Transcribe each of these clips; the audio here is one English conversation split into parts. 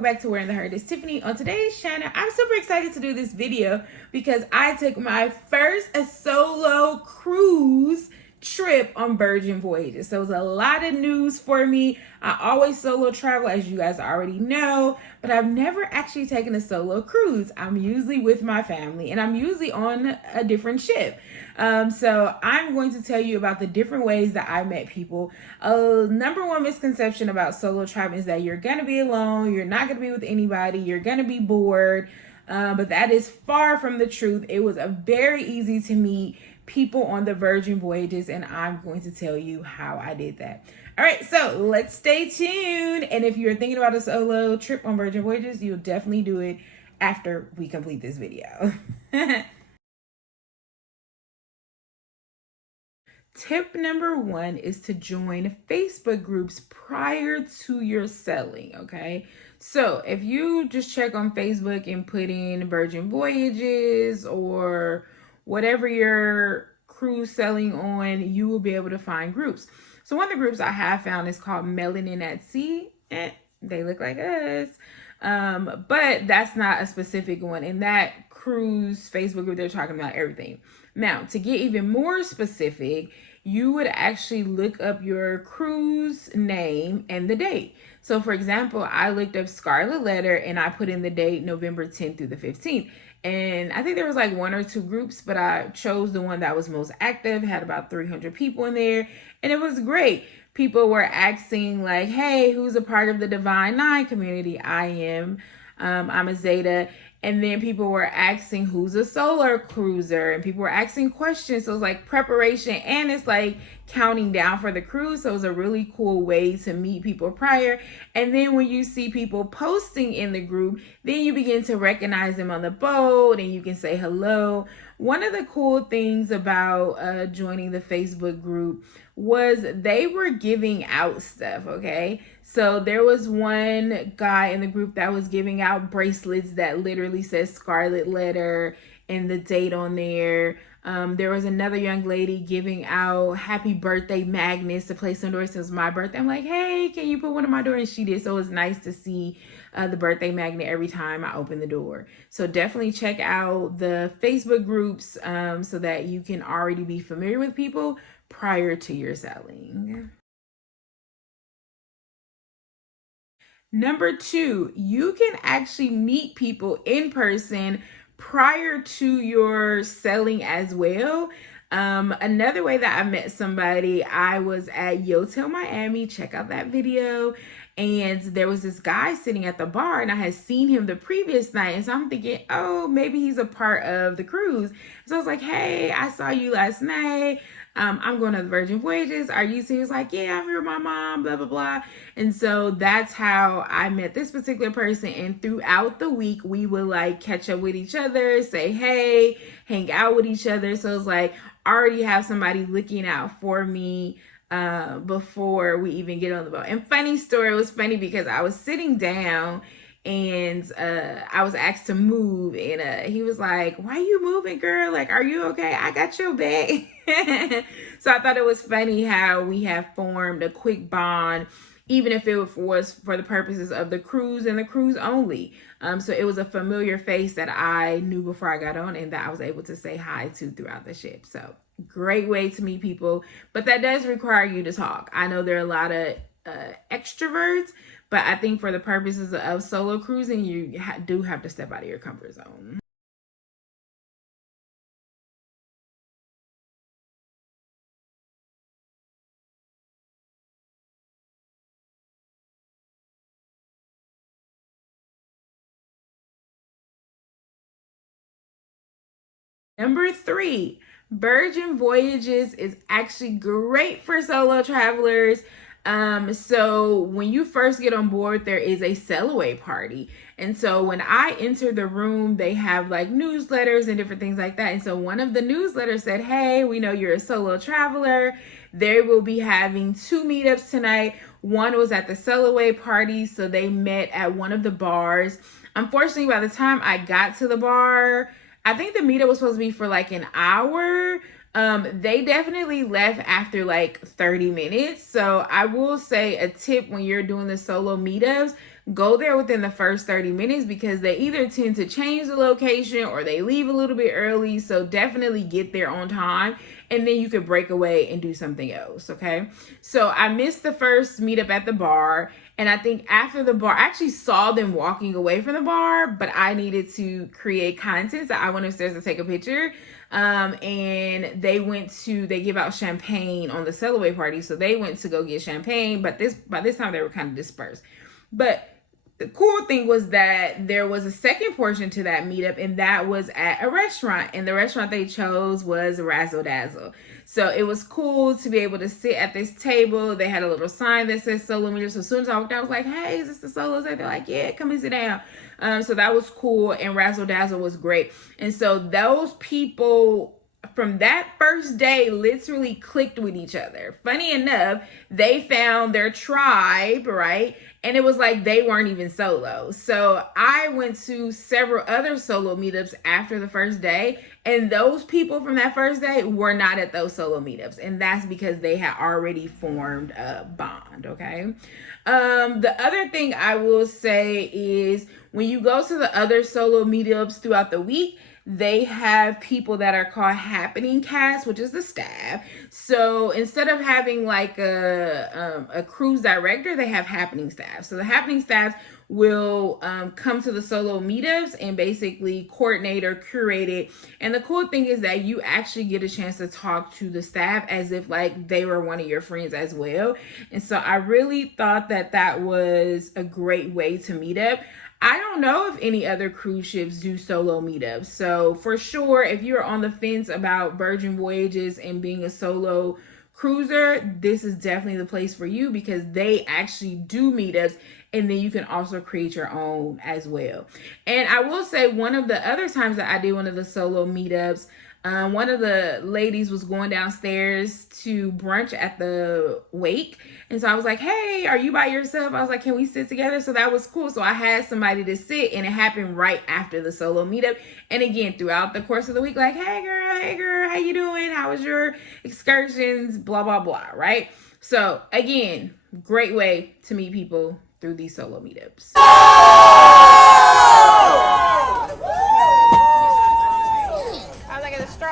welcome back to Wearing the Herd. It's Tiffany. On today's channel, I'm super excited to do this video because I took my first solo cruise trip on Virgin Voyages. So it was a lot of news for me. I always solo travel, as you guys already know, but I've never actually taken a solo cruise. I'm usually with my family and I'm usually on a different ship. So I'm going to tell you about the different ways that I met people. Number one misconception about solo traveling is that you're going to be alone. You're not going to be with anybody. You're going to be bored. But that is far from the truth. It was very easy to meet people on the Virgin Voyages, and I'm going to tell you how I did that. All right, so let's stay tuned. And if you're thinking about a solo trip on Virgin Voyages, you'll definitely do it after we complete this video. Tip number one is to join Facebook groups prior to your sailing, okay? So if you just check on Facebook and put in Virgin Voyages or whatever your cruise sailing on, you will be able to find groups. So one of the groups I have found is called Melanin at Sea. They look like us. But that's not a specific one. In that cruise Facebook group, they're talking about everything. Now, to get even more specific, you would actually look up your cruise name and the date. So for example, I looked up Scarlet Letter and I put in the date November 10th through the 15th. And I think there was like one or two groups, but I chose the one that was most active, had about 300 people in there. And it was great. People were asking like, hey, who's a part of the Divine Nine community? I am. I'm a Zeta. And then people were asking who's a solar cruiser, and people were asking questions. So it's like preparation and it's like counting down for the cruise. So it was a really cool way to meet people prior. And then when you see people posting in the group, then you begin to recognize them on the boat and you can say hello. One of the cool things about joining the Facebook group was they were giving out stuff, okay? So there was one guy in the group that was giving out bracelets that literally says Scarlet Letter and the date on there. There was another young lady giving out happy birthday magnets to place on doors. It was my birthday. I'm like, hey, can you put one on my door? And she did. So it was nice to see the birthday magnet every time I open the door. So definitely check out the Facebook groups so that you can already be familiar with people prior to your sailing. Number two, you can actually meet people in person prior to your sailing as well. Another way that I met somebody, I was at Yotel Miami. Check out that video. And there was this guy sitting at the bar and I had seen him the previous night. And so I'm thinking, oh, maybe he's a part of the cruise. So I was like, hey, I saw you last night. I'm going to the Virgin Voyages. Are you? So he was like, yeah, I'm here with my mom, blah, blah, blah. And so that's how I met this particular person. And throughout the week, we would like catch up with each other, say, hey, hang out with each other. So it's like, already have somebody looking out for me before we even get on the boat. And funny story, it was funny because I was sitting down and I was asked to move and he was like, why are you moving, girl? Like, are you okay? I got your bag. So I thought it was funny how we have formed a quick bond, even if it was for the purposes of the cruise and the cruise only. So it was a familiar face that I knew before I got on and that I was able to say hi to throughout the ship. So great way to meet people, but that does require you to talk. I know there are a lot of extroverts, but I think for the purposes of solo cruising, you do have to step out of your comfort zone. Number three, Virgin Voyages is actually great for solo travelers. So when you first get on board, there is a sail away party. And so when I enter the room, they have like newsletters and different things like that. And so one of the newsletters said, hey, we know you're a solo traveler. They will be having 2 meetups tonight. One was at the sail away party. So they met at one of the bars. Unfortunately, by the time I got to the bar, I think the meetup was supposed to be for like an hour. They definitely left after like 30 minutes. So I will say a tip when you're doing the solo meetups, go there within the first 30 minutes because they either tend to change the location or they leave a little bit early. So definitely get there on time, and then you could break away and do something else. Okay. So I missed the first meetup at the bar. And I think after the bar, I actually saw them walking away from the bar, but I needed to create content. So I went upstairs to take a picture. And they give out champagne on the Cellaway party. So they went to go get champagne, but by this time they were kind of dispersed. But the cool thing was that there was a second portion to that meetup, and that was at a restaurant. And the restaurant they chose was Razzle Dazzle. So it was cool to be able to sit at this table. They had a little sign that says solo meetup. So as soon as I walked out, I was like, hey, is this the solos? They're like, yeah, come and sit down. So that was cool. And Razzle Dazzle was great. And so those people from that first day literally clicked with each other. Funny enough, they found their tribe, right? And it was like they weren't even solo. So I went to several other solo meetups after the first day, and those people from that first day were not at those solo meetups. And that's because they had already formed a bond, okay? The other thing I will say is when you go to the other solo meetups throughout the week, they have people that are called happening cast, which is the staff. So instead of having like a cruise director, they have happening staff. So the happening staff will come to the solo meetups and basically coordinate or curate it. And the cool thing is that you actually get a chance to talk to the staff as if like they were one of your friends as well. And so I really thought that that was a great way to meet up. I don't know if any other cruise ships do solo meetups. So for sure, if you're on the fence about Virgin Voyages and being a solo cruiser, this is definitely the place for you because they actually do meetups, and then you can also create your own as well. And I will say one of the other times that I did one of the solo meetups, one of the ladies was going downstairs to brunch at the wake. And so I was like, hey, are you by yourself? I was like, can we sit together? So that was cool. So I had somebody to sit, and it happened right after the solo meetup. And again, throughout the course of the week, like, hey girl, how you doing? How was your excursions? Blah, blah, blah, right? So again, great way to meet people through these solo meetups.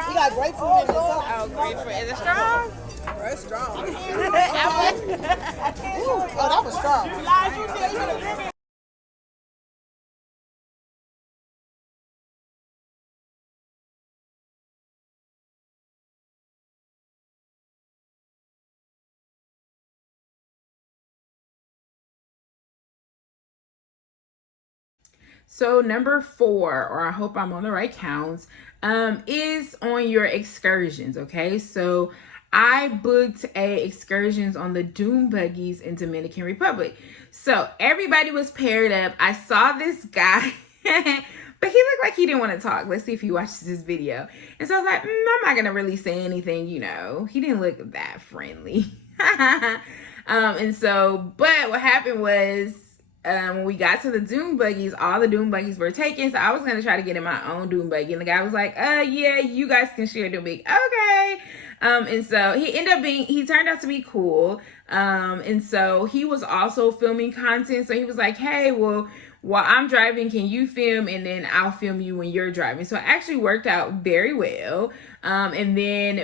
We got grapefruit in this. Oh, grapefruit. Is it strong? Oh, it's strong. Oh, that was strong. So number 4, or I hope I'm on the right counts, is on your excursions. Okay, so I booked excursions on the dune buggies in Dominican Republic. So everybody was paired up. I saw this guy, but he looked like he didn't want to talk. Let's see if he watches this video. And so I was like, I'm not gonna really say anything. You know, he didn't look that friendly. And so, but what happened was, when we got to the dune buggies, all the dune buggies were taken. So I was going to try to get in my own dune buggy. And the guy was like, yeah, you guys can share a dune buggy. Okay. And so he turned out to be cool. And so he was also filming content. So he was like, hey, well, while I'm driving, can you film? And then I'll film you when you're driving. So it actually worked out very well. And then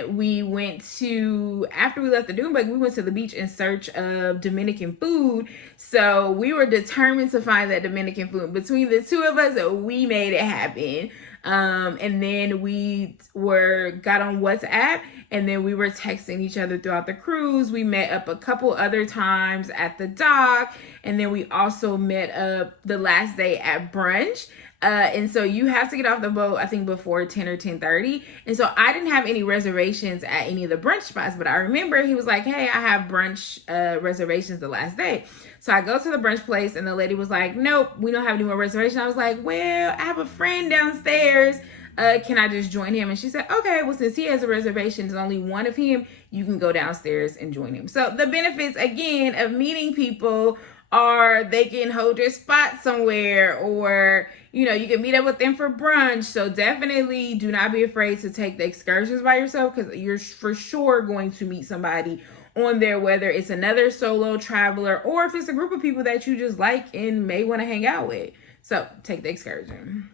after we left the dune buggy, we went to the beach in search of Dominican food. So we were determined to find that Dominican food. Between the two of us, we made it happen. And then we got on WhatsApp, and then we were texting each other throughout the cruise. We met up a couple other times at the dock, and then we also met up the last day at brunch. And so you have to get off the boat, I think, before 10 or 10:30. And so I didn't have any reservations at any of the brunch spots, but I remember he was like, hey, I have brunch reservations the last day. So I go to the brunch place, and the lady was like, nope, we don't have any more reservations. I was like, well, I have a friend downstairs. Can I just join him? And she said, okay, well, since he has a reservation, there's only one of him, you can go downstairs and join him. So the benefits, again, of meeting people are they can hold your spot somewhere, or, you know, you can meet up with them for brunch. So definitely do not be afraid to take the excursions by yourself, because you're for sure going to meet somebody on there, whether it's another solo traveler or if it's a group of people that you just like and may want to hang out with. So take the excursion.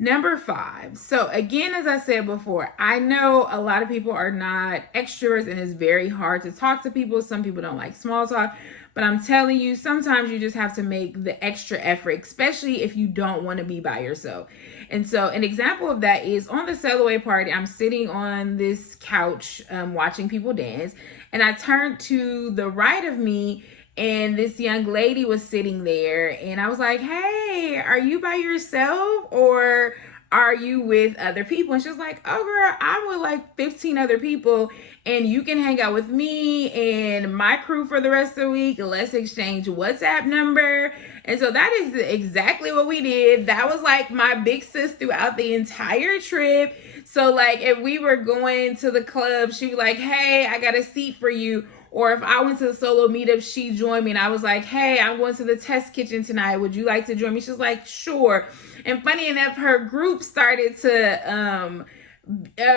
Number 5. So again, as I said before, I know a lot of people are not extroverts and it's very hard to talk to people. Some people don't like small talk, but I'm telling you, sometimes you just have to make the extra effort, especially if you don't want to be by yourself. And so an example of that is on the sail away party, I'm sitting on this couch watching people dance, and I turned to the right of me and this young lady was sitting there, and I was like, hey, are you by yourself or are you with other people? And she was like, oh girl, I'm with like 15 other people and you can hang out with me and my crew for the rest of the week. Let's exchange WhatsApp number. And so that is exactly what we did. That was like my big sis throughout the entire trip. So like if we were going to the club, she was like, hey, I got a seat for you. Or if I went to the solo meetup, she joined me and I was like, hey, I'm going to the test kitchen tonight. Would you like to join me? She was like, sure. And funny enough, her group started to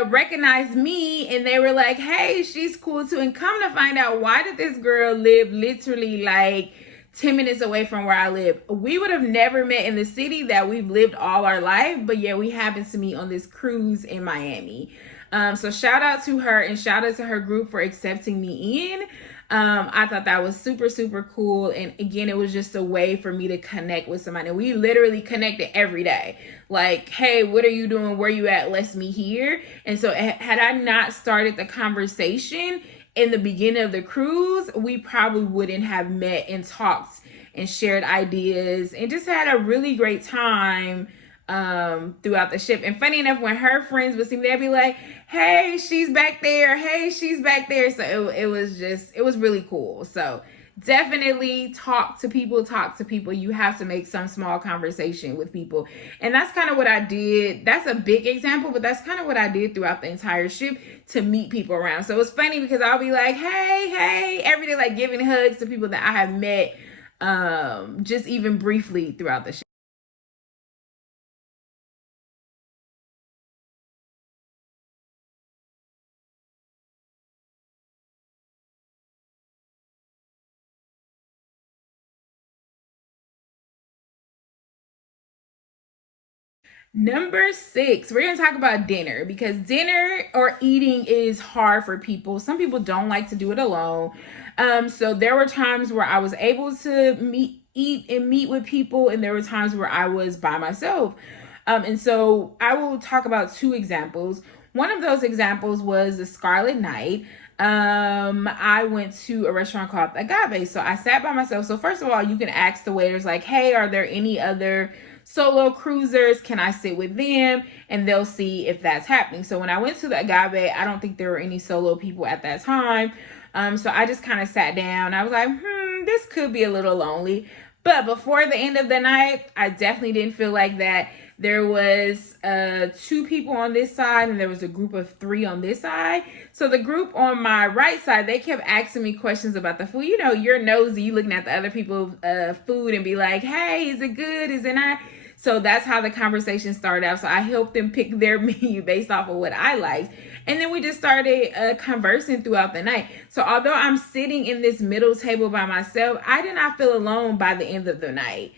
recognize me and they were like, hey, she's cool too. And come to find out, why did this girl live literally like 10 minutes away from where I live? We would have never met in the city that we've lived all our life, but yeah, we happened to meet on this cruise in Miami. So shout out to her and shout out to her group for accepting me in. I thought that was super, super cool. And again, it was just a way for me to connect with somebody. And we literally connected every day. Like, hey, what are you doing? Where you at? Let's meet here. And so had I not started the conversation in the beginning of the cruise, we probably wouldn't have met and talked and shared ideas and just had a really great time throughout the ship. And funny enough, when her friends would see me, they'd be like, hey, she's back there. Hey, she's back there. So it was really cool. So definitely talk to people. You have to make some small conversation with people. And that's kind of what I did. That's a big example, but that's kind of what I did throughout the entire ship to meet people around. So it's funny because I'll be like, hey, every day, like giving hugs to people that I have met just even briefly throughout the ship. Number 6, we're going to talk about dinner because dinner or eating is hard for people. Some people don't like to do it alone. So there were times where I was able to eat with people, and there were times where I was by myself. And so I will talk about 2 examples. One of those examples was the Scarlet Night. I went to a restaurant called Agave. So I sat by myself. So first of all, you can ask the waiters like, hey, are there any other solo cruisers? Can I sit with them? And they'll see if that's happening. So when I went to the Agave, I don't think there were any solo people at that time. So I just kind of sat down. I was like, this could be a little lonely. But before the end of the night, I definitely didn't feel like that. There was 2 people on this side and there was a group of 3 on this side. So the group on my right side, they kept asking me questions about the food. You know, you're nosy, you looking at the other people's food and be like, hey, is it good? Is it not? So that's how the conversation started out. So I helped them pick their menu based off of what I liked. And then we just started conversing throughout the night. So although I'm sitting in this middle table by myself, I did not feel alone by the end of the night,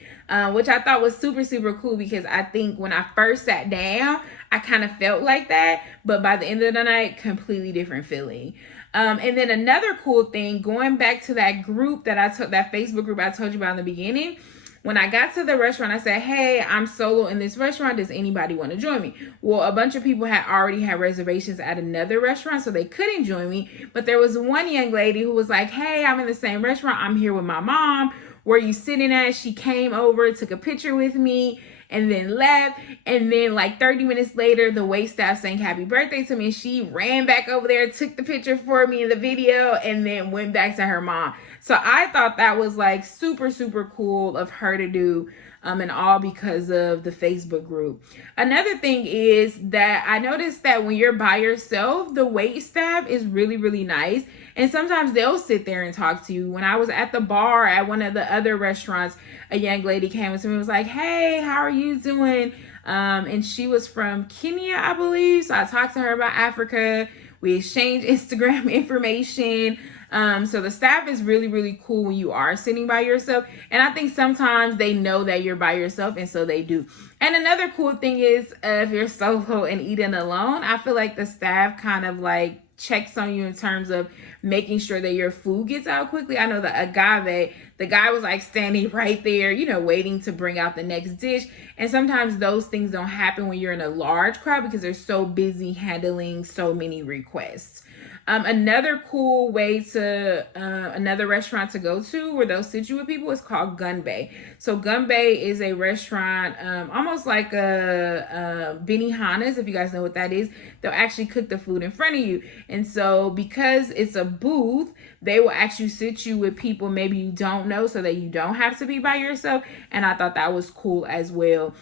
which I thought was super, super cool because I think when I first sat down, I kind of felt like that. But by the end of the night, completely different feeling. And then another cool thing, going back to that group that I took, that Facebook group I told you about in the beginning, when I got to the restaurant, I said, hey, I'm solo in this restaurant. Does anybody want to join me? Well, a bunch of people had already had reservations at another restaurant, so they couldn't join me. But there was one young lady who was like, hey, I'm in the same restaurant. I'm here with my mom. Where are you sitting at? She came over, took a picture with me, and then left. And then like 30 minutes later, the wait staff sang happy birthday to me. And she ran back over there, took the picture for me in the video, and then went back to her mom. So I thought that was like super, super cool of her to do. and all because of the Facebook group. Another thing is that I noticed that when you're by yourself, the wait staff is really, really nice. And sometimes they'll sit there and talk to you. When I was at the bar at one of the other restaurants, a young lady came up to me and was like, hey, how are you doing? And she was from Kenya, I believe. So I talked to her about Africa. We exchanged Instagram information. So the staff is really, really cool when you are sitting by yourself. And I think sometimes they know that you're by yourself, and so they do. And another cool thing is if you're solo and eating alone, I feel like the staff kind of like checks on you in terms of making sure that your food gets out quickly. I know the agave, the guy was like standing right there, you know, waiting to bring out the next dish. And sometimes those things don't happen when you're in a large crowd because they're so busy handling so many requests. Another cool way to, another restaurant to go to where they'll sit you with people is called Gunbay. So Gunbay is a restaurant, almost like a Benihana's, if you guys know what that is. They'll actually cook the food in front of you. And so because it's a booth, they will actually sit you with people maybe you don't know so that you don't have to be by yourself. And I thought that was cool as well.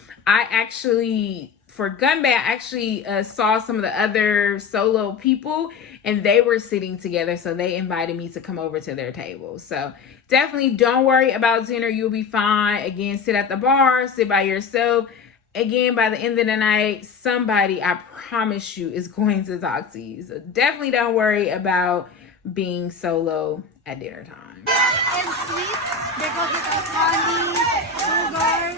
For Gunbay, I actually saw some of the other solo people and they were sitting together. So they invited me to come over to their table. So definitely don't worry about dinner. You'll be fine. Again, sit at the bar, sit by yourself. Again, by the end of the night, somebody, I promise you, is going to talk to you. So definitely don't worry about being solo at dinner time. And sweet because it has honey, sugar,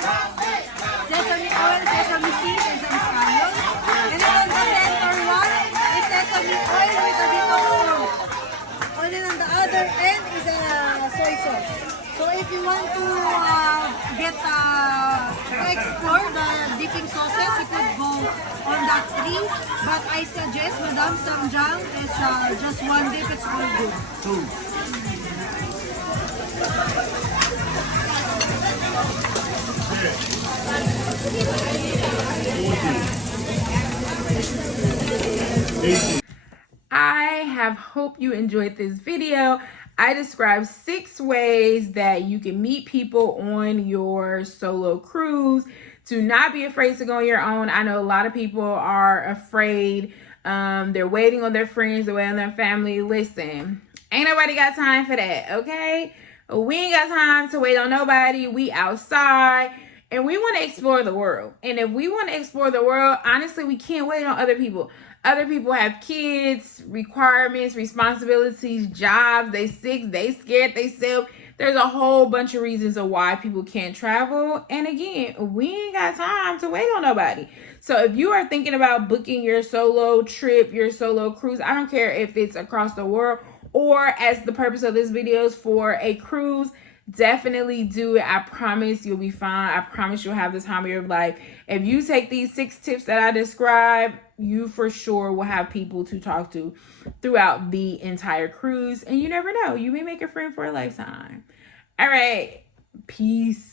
sesame oil, sesame seed, and some scallions. And then on the center one is sesame oil with a bit of salt. And then on the other end is a soy sauce. So if you want to explore the dipping sauces, you could go on that tree. But I suggest Madame Samjang is just one dip, it's all good. I hope you enjoyed this video. I described 6 ways that you can meet people on your solo cruise. Do not be afraid to go on your own. I know a lot of people are afraid. They're waiting on their friends, they're waiting on their family. Listen, ain't nobody got time for that, okay? We ain't got time to wait on nobody. We outside and we want to explore the world. And if we want to explore the world, honestly, we can't wait on other people. Other people have kids, requirements, responsibilities, jobs. They sick, they scared, they self. There's a whole bunch of reasons of why people can't travel. And again, we ain't got time to wait on nobody. So if you are thinking about booking your solo trip, your solo cruise, I don't care if it's across the world or as the purpose of this video is for a cruise, definitely do it. I promise you'll be fine. I promise you'll have the time of your life. If you take these 6 tips that I described, you for sure will have people to talk to throughout the entire cruise. And you never know, you may make a friend for a lifetime. All right, peace.